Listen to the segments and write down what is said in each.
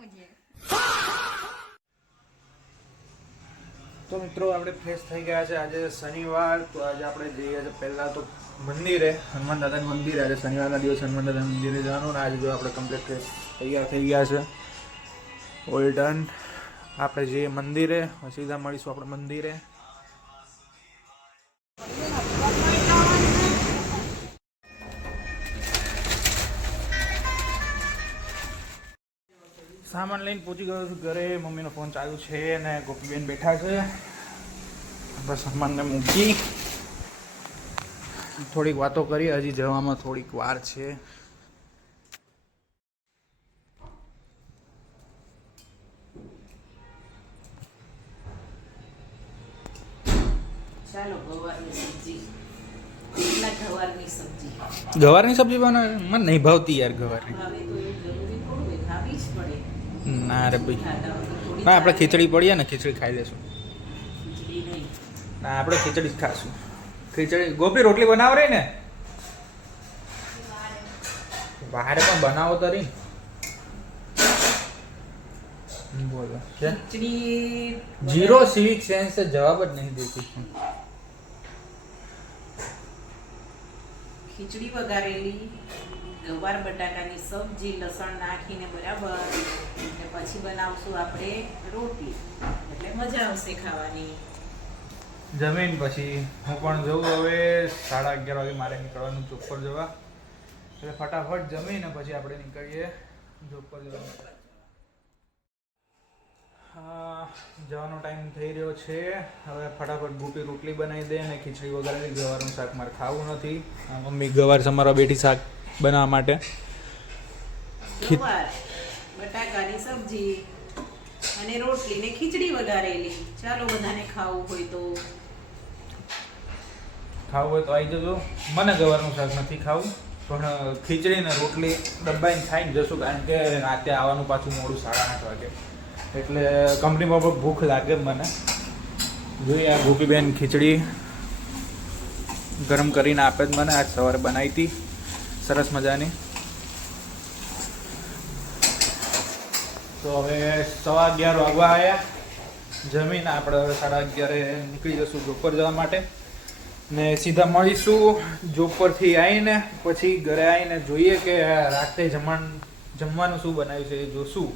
मुझे। તો મિત્રો આપણે ફ્રેશ થઈ ગયા છે. આજે શનિવાર, તો આજે આપણે જઈએ છીએ પહેલાં તો મંદિરે, હનુમાન દાદાનું મંદિરે. આજે શનિવારના દિવસે હનુમાન દાદાના મંદિરે જવાનું ને આજે જો આપણે કમ્પ્લીટ ફ્રેશ તૈયાર થઈ ગયા છે. All done. આપણે જઈએ મંદિરે, સીધા મળીશું આપણે મંદિરે. સામાન લઈને પહોંચી ગયો છું ઘરે. મમ્મીનો ફોન ચાલુ છે ને ગોપીબેન બેઠા છે. આપણે સામાનને મૂકી થોડીક વાતો કરી. હજી જવામાં થોડીક વાર છે. ચાલો ગવારની સબ્જી ગવારની સબ્જી બનાવે? મને નહીં ભાવતી યાર ગવારની. હવે તો એવું જરૂરી થોડું હોય, ખાવી જ પડે. ના રે ભાઈ, ખાધા વગર થોડી ના આપણે ખીચડી પડીએ ને, ખીચડી ખાઈ લેશું. ખીચડી નહીં. ના આપણે ખીચડી જ ખાશું. ખીચડી ગોપી રોટલી બનાવ રહી ને? બહાર પણ બનાવો તો રહી. બોલો ખીચડી જીરો સિવિક સેન્સ से जवाब જ નહીં દેતી. ખીચડી વઘારેલી ગવાર બટાકાની સબ્જી લસણ નાખીને બરાબર, અને પછી બનાવશું આપણે રોટલી, એટલે મજા આવશે ખાવાની. જમીન પછી હું પણ જઉં હવે. 11:30 વાગે મારે નીકળવાનું જોબ પર જવા. એટલે ફટાફટ જમીને પછી આપણે નીકળીએ જોબ પર જવા. જવાનો ટાઈમ થઈ રહ્યો છે. હવે ફટાફટ ગોપી રોટલી બનાવી દે અને ખીચડી વગેરે. ગવારનું શાક મારે ખાવું નથી. મમ્મી ગવાર સમારવા બેઠી શાક બનાવવા માટે. ગવાર બટાકાની સબ્જી અને રોટલી ને ખીચડી વઘારેલી. ચાલો બધાને ખાવું હોય તો ખાવું હોય તો આવી જજો. મને ગવારનું શાક નથી ખાવું, પણ ખીચડી ને રોટલી દબાઈને ખાઈને જશું, કારણ કે રાતે આવવાનું પાછું મોડું 8:30 વાગે. એટલે કંપનીમાં પણ ભૂખ લાગે મને. જોઈએ આ ગોપીબેન ખીચડી ગરમ કરીને આપે જ મને. આજ સવારે બનાવી હતી સરસ મજાની. તો હવે 11:15 વાગવા આવ્યા. જમીને આપણે હવે 11:30 નીકળી જશું જોબ પર જવા માટે. ને સીધા મળીશું જોબ પરથી આવીને. પછી ઘરે આવીને જોઈએ કે રાતે જમવાનું શું બનાવ્યું છે એ જોશું.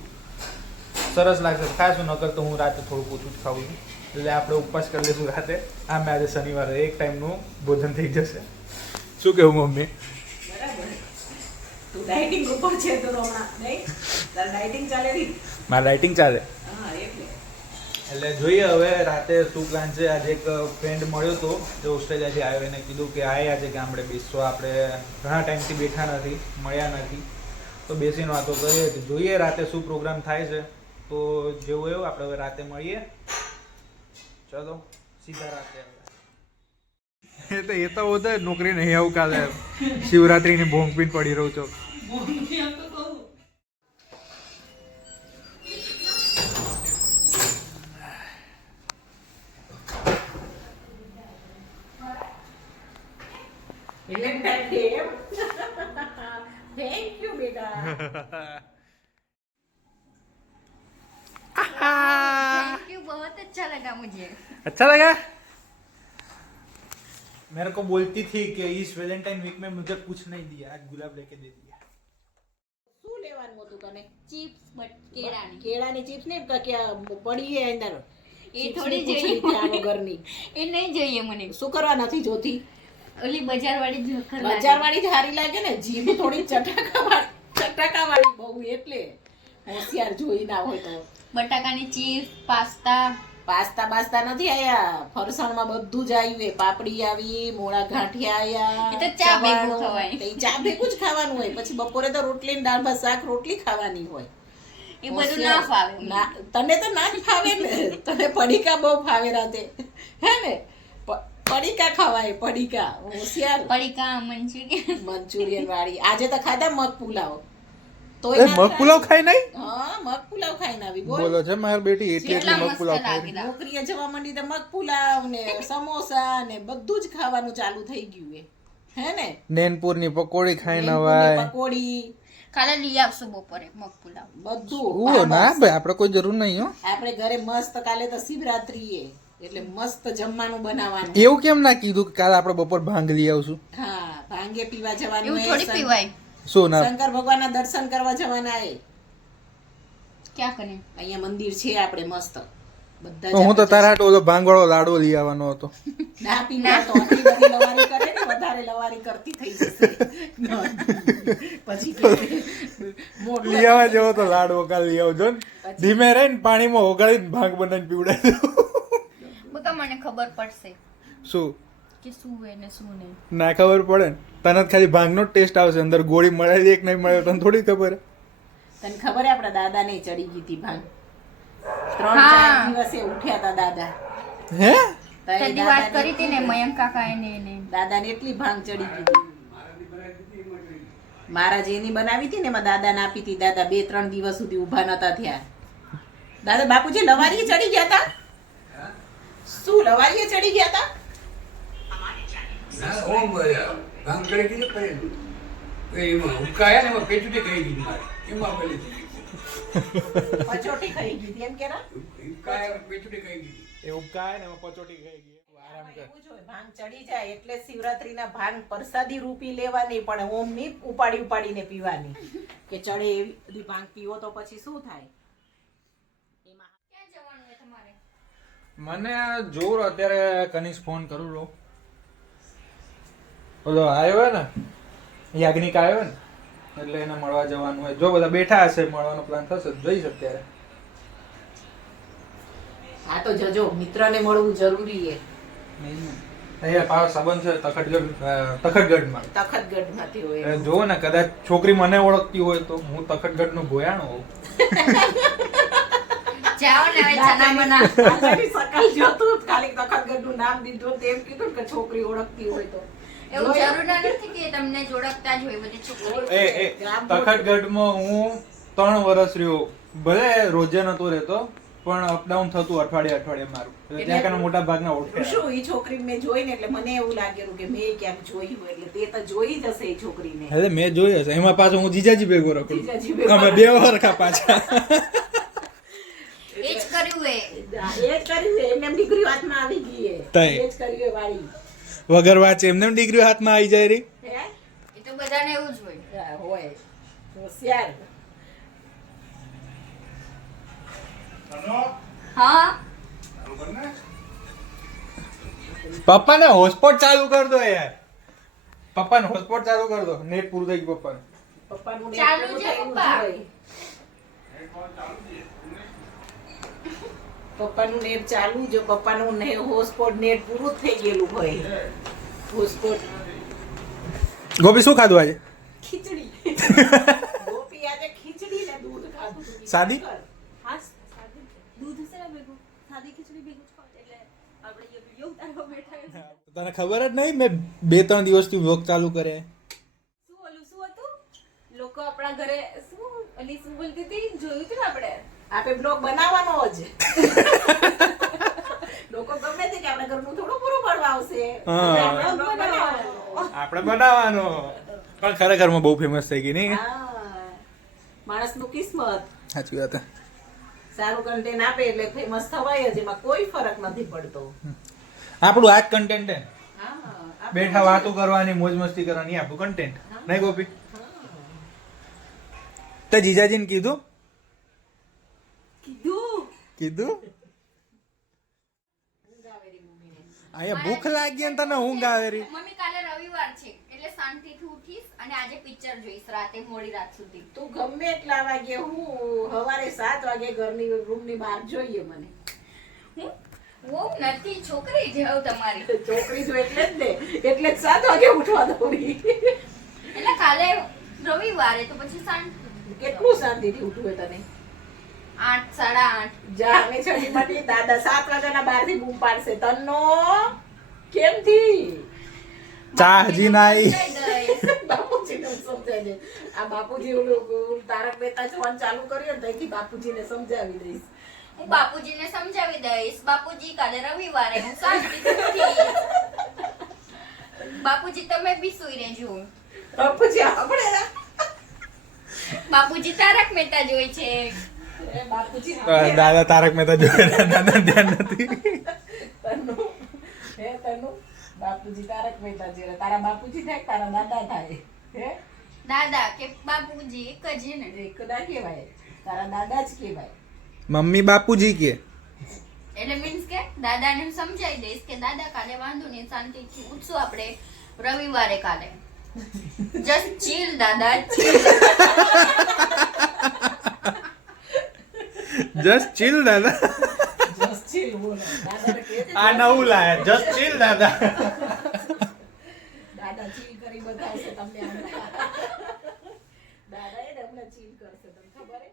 સરસ લાગશે ખાશું, નકર તો હું રાતે થોડું ઓછું જ ખાવું છું. એટલે આપણે ઉપવાસ કરી લઈશું રાતે. આમે આજે શનિવારે એક ટાઈમનું ભોજન થઈ જશે. શું કેવું મમ્મી? બરાબર. તું ડાયટિંગ ઉપર છે તો હમણાં નહીં? તાર ડાયટિંગ ચાલે રહી? મારે રાઇટિંગ ચાલે. હા એટલે જોઈએ હવે રાતે શું પ્લાન છે. આજે એક ફ્રેન્ડ મળ્યો હતો જે ઓસ્ટ્રેલિયાથી આવ્યો. એને કીધું કે આજે ગામડે બેસશો. આપણે ઘણા ટાઈમથી બેઠા નથી, મળ્યા નથી, તો બેસીને વાતો કરીએ. જોઈએ રાતે શું પ્રોગ્રામ થાય છે. તો જેવું એવું આપણે હવે રાતે મળીએ. ચલો સીધા રાતે. એ તો હોતા નોકરી નહીં આવું કાલે. શિવરાત્રીની ભોંગ પીને પડી રહ્યું છું. થેન્ક યુ બેટા. थैंक यू, बहुत अच्छा लगा मुझे। अच्छा लगा? मेरे को बोलती थी कि इस वैलेंटाइन वीक में मुझे कुछ नहीं दिया, आज गुलाब लेके दे दिया. શું લેવાનું હતું તને? चिप्स बट केरानी કેળાની ચિપ્સ ને કે પડી એ અંદર એ થોડી જોઈએ વગરની એ નહીં જોઈએ મને. શું કરવા નથી જોતી? ઓલી બજાર વાળી બજાર વાળી જ હારી લાગે ને. જીભ થોડી ચટાકા વાળી બહુ, એટલે હોશિયાર જોઈ ના હોય તો. બટાકાની ચિપ્સ, પાસ્તા. પાસ્તા બાસ્તા નથી આયા. ફરસાણમાં બધું જ આવ્યું. પાપડી આવી, મોળા ગાંઠિયા આયા. એ તો ચા ભેગું ચવાણું. ખવાય. તો ઈ ચા ભેગું જ ખાવાનું હોય. પછી બપોરે તો રોટલી ને દાળ ભાત શાક રોટલી ખાવાની હોય. એ બધું ના ફાવે. ના, તને તો ના જ ફાવે ને. તને પડીકા બહુ ફાવે રાતે, હે ને? પડીકા ખવાય, પડીકા. હોશિયાર. પડીકા, મંચુરિયન વાળી. આજે તો ખાધા મગ પુલાવ. મગ પુલાવ ખાઈ નહીં? હા, મગ પુલાવ ખાઈને આવી. બોલો છે મારી બેટી એટલી મગ પુલાવ ખાઈ. નોકરીએ જવા માંડી તો મગ પુલાવ ને સમોસા ને બધું જ ખાવાનું ચાલુ થઈ ગયું હે ને? નેનપુર ની પકોડી ખાઈને લીંબુની આવાય. પકોડી કાલે લઈ આવશું બપોરે મગ પુલાવ. બધું ઓ ના ભાઈ આપણે કોઈ જરૂર નહીં હો. આપણે ઘરે મસ્ત કાલે તો શિવરાત્રી એટલે મસ્ત જમવાનું બનાવવાનું. એવું કેમ ના કીધું કે કાલે આપણે બપોર ભાંગ લઈ આવશું? હા ભાંગે પીવા જવાનું. એવું થોડી પીવાય. શું ના શંકર ભગવાનના દર્શન કરવા જવાના ક્યાં કરે? અહીંયા મંદિર છે આપણે મસ્ત બધા તો હું તો તારા હાટુ ઓલો ભાંગવાળો લાડવો લઈ આવવાનો હતો. ના પીના તો આટલી બધી લવારી કરે ને વધારે લવારી કરતી થઈ જશે પછી મોટો લઈ આવવા જેવો તો લાડવો કાલે લઈ આવજો ને. ધીમે રહીને પાણીમાં ઓગાળીને ભાંગ બનાવીને પીવડાવી દો. બકા મને ખબર પડશે શું કે શું હોય ને શું નહીં. ના ખબર પડે ને તને તો ખાલી ભાંગનો ટેસ્ટ આવશે, અંદર ગોળી મળે એક નહીં મળે તને થોડી ખબર. તને ખબર આપણા દાદાને ચડી ગઈ હતી ભાંગ. 3-4 દિવસે ઉઠ્યા હતા દાદા. હે તેની વાત કરી હતી ને મયંક કાકા એને દાદાને એટલી ભાંગ ચડી ગઈ હતી. મારા જેની બનાવી હતી ને એમાં દાદાને આપી હતી. દાદા 2-3 દિવસ સુધી ઊભા નતા થયા. દાદા બાપુજી લવારીએ ચડી ગયા હતા. શું લવારીએ ચડી ગયા હતા? પચોટી ખાઈ ગઈ હતી એમ કે ના? એ ઉપકાય ને પચોટી ખાઈ ગઈ. આરામ કર. એવું જ હોય, ભાંગ ચડી જાય એટલે શિવરાત્રીના ભાંગ પ્રસાદી રૂપી લેવાની પણ ઓમ ની ઉપાડીને પીવાની કે ચડે એવી બધી ભાંગ પીવો તો પછી શું થાય? ક્યાં જવાનું છે તમારે? મને જોર અત્યારે કનીશ ફોન કરું રો. ઓલો આવ્યો ને યાજ્ઞિક આવ્યો ને એટલે એને મળવા જવાનું હોય. જો બધા બેઠા હશે મળવાનો પ્લાન થશે જોઈશ અત્યારે. આ તો જજો મિત્રને મળવું જરૂરી છે. અહીંયા પાછો સંબંધ છે તખતગઢમાં. તખતગઢમાંથી હોય જો ને કદાચ છોકરી મને ઓળખતી હોય તો હું તખતગઢ નો ભોયાણો હોઉં. જાઓ ને હવે ચના બના. આની સકલ જોતું ખાલી તખતગઢનું નામ દીધું તેમ કીધું કે છોકરી ઓળખતી હોય તો એવું જરૂર નથી કે તમને જોડકતા જ હોય બધી છોકરીઓ. તખતગઢમાં હું 3 વર્ષ રહ્યો. ભલે રોજે નતો રહેતો પણ અપડાઉન થતું અઠવાડિયે મારું. ત્યાં કને મોટા ભાગના ઓળખે. શું ઈ છોકરી મેં જોઈ ને એટલે મને એવું લાગેલું કે મેં ક્યાંક જોઈ હોય એટલે તે તો જોઈ જ હશે એ છોકરીને. એટલે મેં જોઈ હશે. એમાં પાછો હું જીજાજી ભેગો જીજાજી રખડું. ભેગો. અમે 2 વરખા પાછા. એ જ કર્યું એ. એ જ કર્યું એમને એમ દીકરીઓ હાથમાં આવી ગઈ એ. તઈ. એ જ કર્યું એ વાળી. વગર વાંચે એમને ડિગ્રી હાથમાં આવી જાય રહી. હે? એ તો બધાને એવું જ હોય. હા, હોય. હોશિયાર. હા પપ્પાને હોટસ્પોટ ચાલુ કર દો યાર. પપ્પાને હોટસ્પોટ ચાલુ કર દો. નેટ પૂરું થઈ ગયું પપ્પાનું. પપ્પાનું નેટ ચાલુ પૂરું છે, થયું પપ્પા. જ હોય. પપ્પાનું નેટ ચાલુ જો પપ્પાનું હોટસ્પોટ નેટ પૂરું જ થઈ ગયેલું હોય. હોટસ્પોટ ગોપી શું ખાધું આજે? ખીચડી. ગોપી આજે ખીચડી ને દૂધ ખાધું. સાદી? હા સાદી દૂધ છે ને ભેગું સાદી ખીચડી ભેગું જ ખાવ એટલે આપણે એ વિડિયો ઉતારવા બેઠા તને ખબર જ નહીં મેં 2-3 દિવસથી વ્લોગ ચાલુ કરે. શું ઓલું શું હતું લોકો આપણા ઘરે શું ઓલી શું બોલતી હતી જોયું હતું ને આપણે આપણે બ્લોગ બનાવવાનો જ. લોકો ગમે તે કે આપણે ઘરનું થોડું પૂરું પાડવા આવશે. હા. આપણે બ્લોગ બનાવવાનો. આપણે બનાવવાનો. પણ ખરેખરમાં બહુ ફેમસ થઈ ગઈ નહીં? હા. માણસનું કિસ્મત. સાચી વાત. સારું કન્ટેન્ટ આપે એટલે ફેમસ થવાય જ એમાં કોઈ ફરક નથી પડતો. આપણું આ જ કન્ટેન્ટ છે. હા આપણે બેઠા વાતો કરવાની મોજ મસ્તી કરવાની આપણું કન્ટેન્ટ નહીં ગોપી? તે જીજાજીને કીધું કીધું અહીંયા ભૂખ લાગી ને તને ઊંઘ આવે રી. મમ્મી કાલે રવિવાર છે એટલે શાંતિથી ઉઠીશ અને આજે પિક્ચર જોઈશ રાતે મોડી રાત સુધી. તું ગમે એટલા વાગે હું સવારે 7 વાગે ઘરની રૂમની બહાર જોઈએ મને. હું બહુ નથી છોકરી જેવું તમારી. છોકરી જો એટલે જ ને એટલે જ 7 વાગે ઉઠવા દોડી. એટલે કાલે રવિવારે તો પછી શાંતિ. કેટલું શાંતિથી ઉઠવું હોય તને? 8 8:30 જા અમે છડી માટી દાદા 7 વાગ્યાના બહારથી બૂમ પાડશે તન્નો કેમથી? ચા હજી નાઈ. બાપુજીને સમજાવી દે. આ બાપુજી ઓલું તારક મહેતા જોવાનું ચાલુ કર્યું ને ત્યાંથી બાપુજીને સમજાવી દઈશ. હું બાપુજીને સમજાવી દઈશ. બાપુજી કાલે રવિવારે હું શાંતિથી ઉઠીશ. બાપુજી તમે બી સુઈ રહેજો. બાપુજી આપણે બાપુજી તારક મહેતા જોઈ છે. એ બાપુજી દાદા તારક મહેતા જોયા, દાદા ધ્યાન નથી. તનુ બાપુજી તારક મહેતા જોયા. તારા બાપુજી થાય કે તારા દાદા થાય? હે દાદા કે બાપુજી એક જ છે ને. એક ના કહેવાય, તારા દાદા જ કહેવાય. મમ્મી બાપુજી કે એટલે મીન્સ કે દાદાને સમજાઈ દઈશ કે દાદા કાલે વાંધો નહીં, શાંતિથી ઉઠશું આપણે રવિવારે કાલે. જસ્ટ ચીલ દાદા, chill. જસ્ટ ચીલ દાદા. Just chill બોલો. દાદાને કહેજે, આ નવું લાયા, જસ્ટ ચીલ દાદા. દાદા chill કરી બતાવશે તમને હમણાં. દાદા એને હમણાં chill કરશે, તમને ખબર હે?